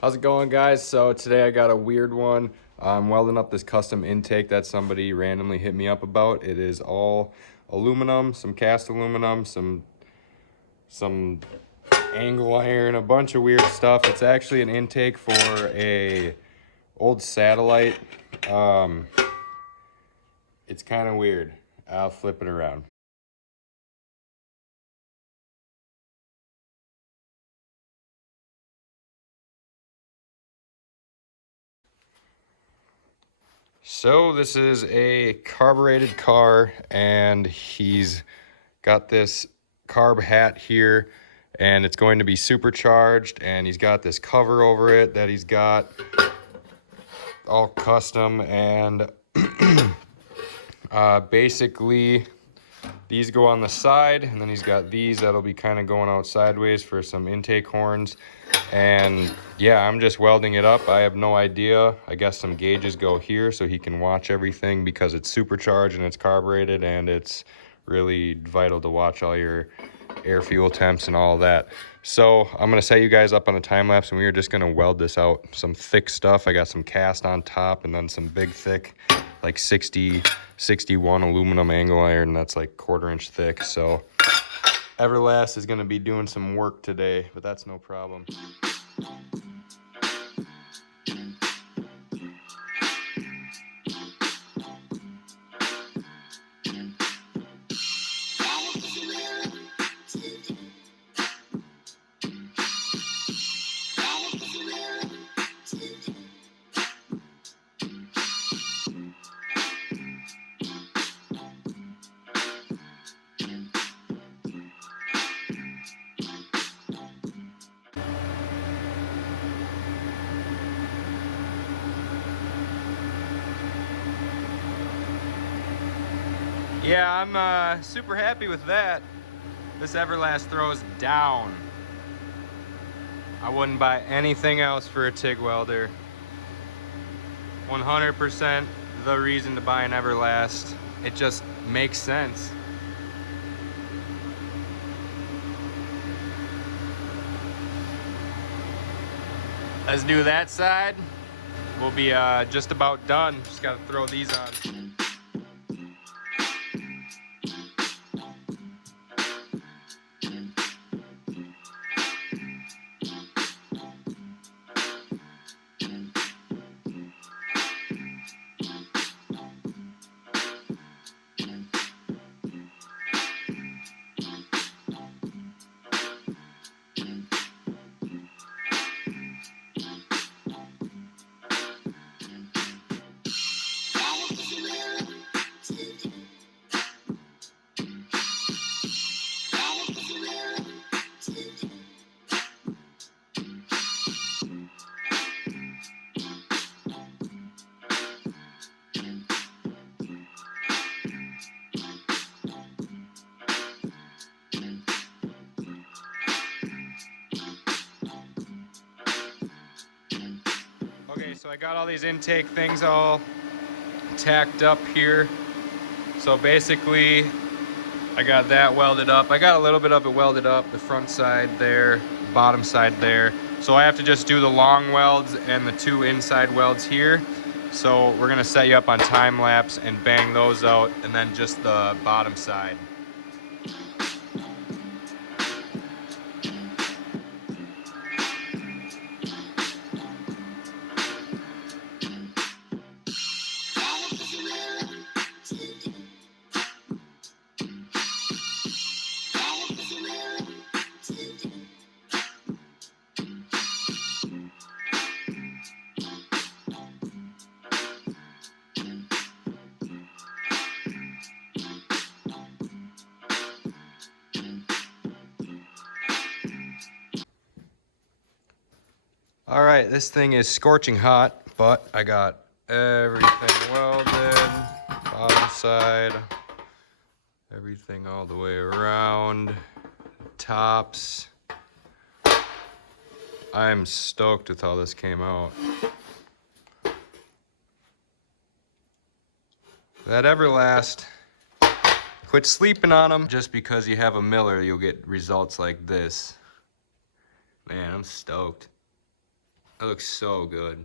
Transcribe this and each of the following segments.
How's it going, guys? So today I got a weird one. I'm welding up this custom intake that somebody randomly hit me up about. It is all aluminum, some cast aluminum, some angle iron, a bunch of weird stuff. It's actually an intake for a old satellite. It's kind of weird. I'll flip it around. So this is a carbureted car, and he's got this carb hat here, and it's going to be supercharged, and he's got this cover over it that he's got all custom, and basically these go on the side, and then he's got these that'll be kind of going out sideways for some intake horns. And yeah, I'm just welding it up. I have no idea. I guess some gauges go here so he can watch everything, because it's supercharged and it's carbureted, and it's really vital to watch all your air fuel temps and all that. So I'm gonna set you guys up on a time lapse, and we are just gonna weld this out. Some thick stuff. I got some cast on top, and then some big thick, like 61 aluminum angle iron that's like 1/4 inch thick. So Everlast is gonna be doing some work today, but that's no problem. Yeah, I'm super happy with that. This Everlast throws down. I wouldn't buy anything else for a TIG welder. 100% the reason to buy an Everlast. It just makes sense. Let's do that side. We'll be just about done. Just gotta throw these on. Okay, so I got all these intake things all tacked up here. So basically, I got that welded up. I got a little bit of it welded up, the front side there, bottom side there. So I have to just do the long welds and the 2 inside welds here. So we're gonna set you up on time lapse and bang those out, and then just the bottom side. All right, this thing is scorching hot, but I got everything welded, bottom side, everything all the way around, tops. I'm stoked with how this came out. That Everlast, quit sleeping on them. Just because you have a Miller, you'll get results like this. Man, I'm stoked. That looks so good.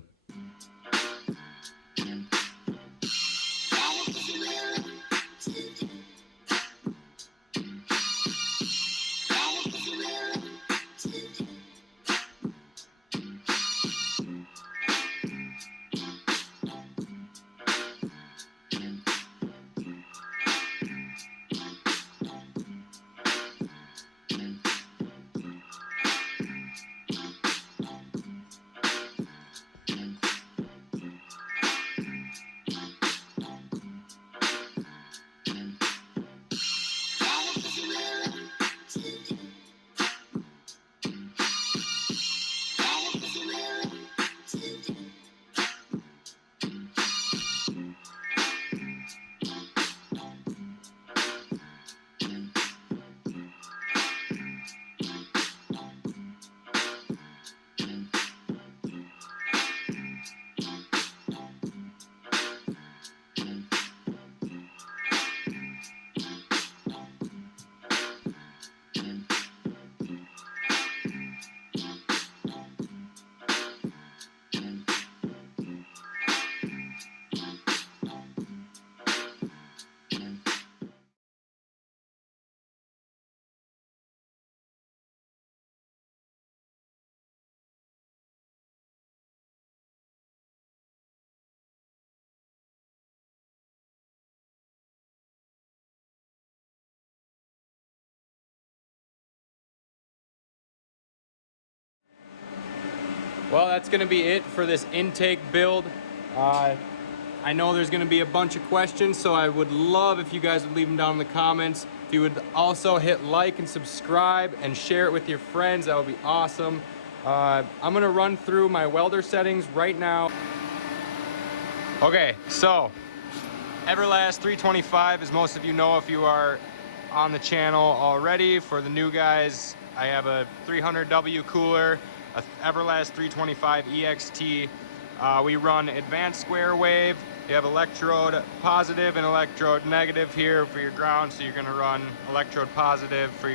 Well, that's gonna be it for this intake build. I know there's gonna be a bunch of questions, so I would love if you guys would leave them down in the comments. If you would also hit like and subscribe and share it with your friends, that would be awesome. I'm gonna run through my welder settings right now. Okay, so Everlast 325, as most of you know if you are on the channel already. For the new guys, I have a 300W cooler, a Everlast 325 EXT. We run advanced square wave. You have electrode positive and electrode negative here for your ground, so you're gonna run electrode positive for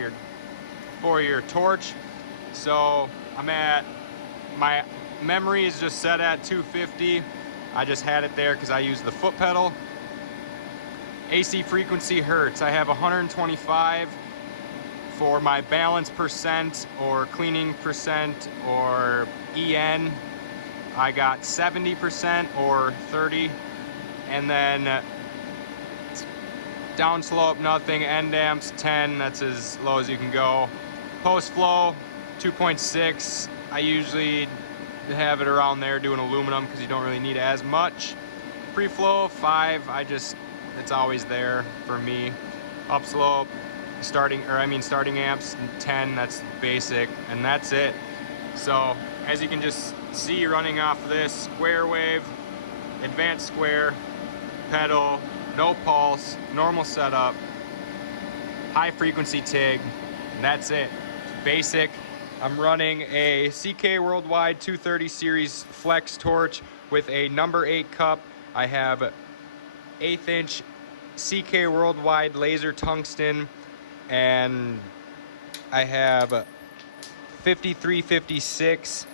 your torch. So my memory is just set at 250. I just had it there because I use the foot pedal. AC frequency hertz, I have 125 for my balance percent or cleaning percent or EN. I got 70% or 30, and then downslope nothing, end amps 10, that's as low as you can go. Post flow 2.6, I usually have it around there doing aluminum because you don't really need as much. Pre-flow 5, it's always there for me. Upslope, starting amps 10, that's basic, and that's it. So as you can just see, running off of this square wave, advanced square, pedal, no pulse, normal setup, high frequency TIG, and that's it. It's basic. I'm running a CK Worldwide 230 series flex torch with a number 8 cup. I have 1/8 inch CK Worldwide laser tungsten, and I have 5356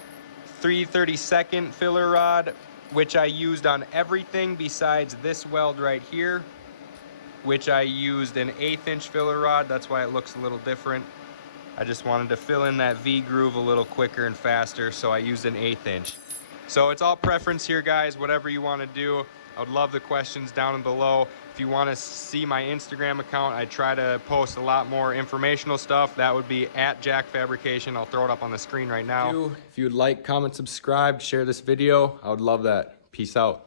3/32 filler rod, which I used on everything besides this weld right here, which I used an 1/8 inch filler rod. That's why it looks a little different. I just wanted to fill in that V groove a little quicker and faster, so I used an 1/8 inch. So it's all preference here, guys, whatever you want to do. I would love the questions down below. If you want to see my Instagram account, I try to post a lot more informational stuff. That would be at Jack Fabrication. I'll throw it up on the screen right now. If you would like, comment, subscribe, share this video, I would love that. Peace out.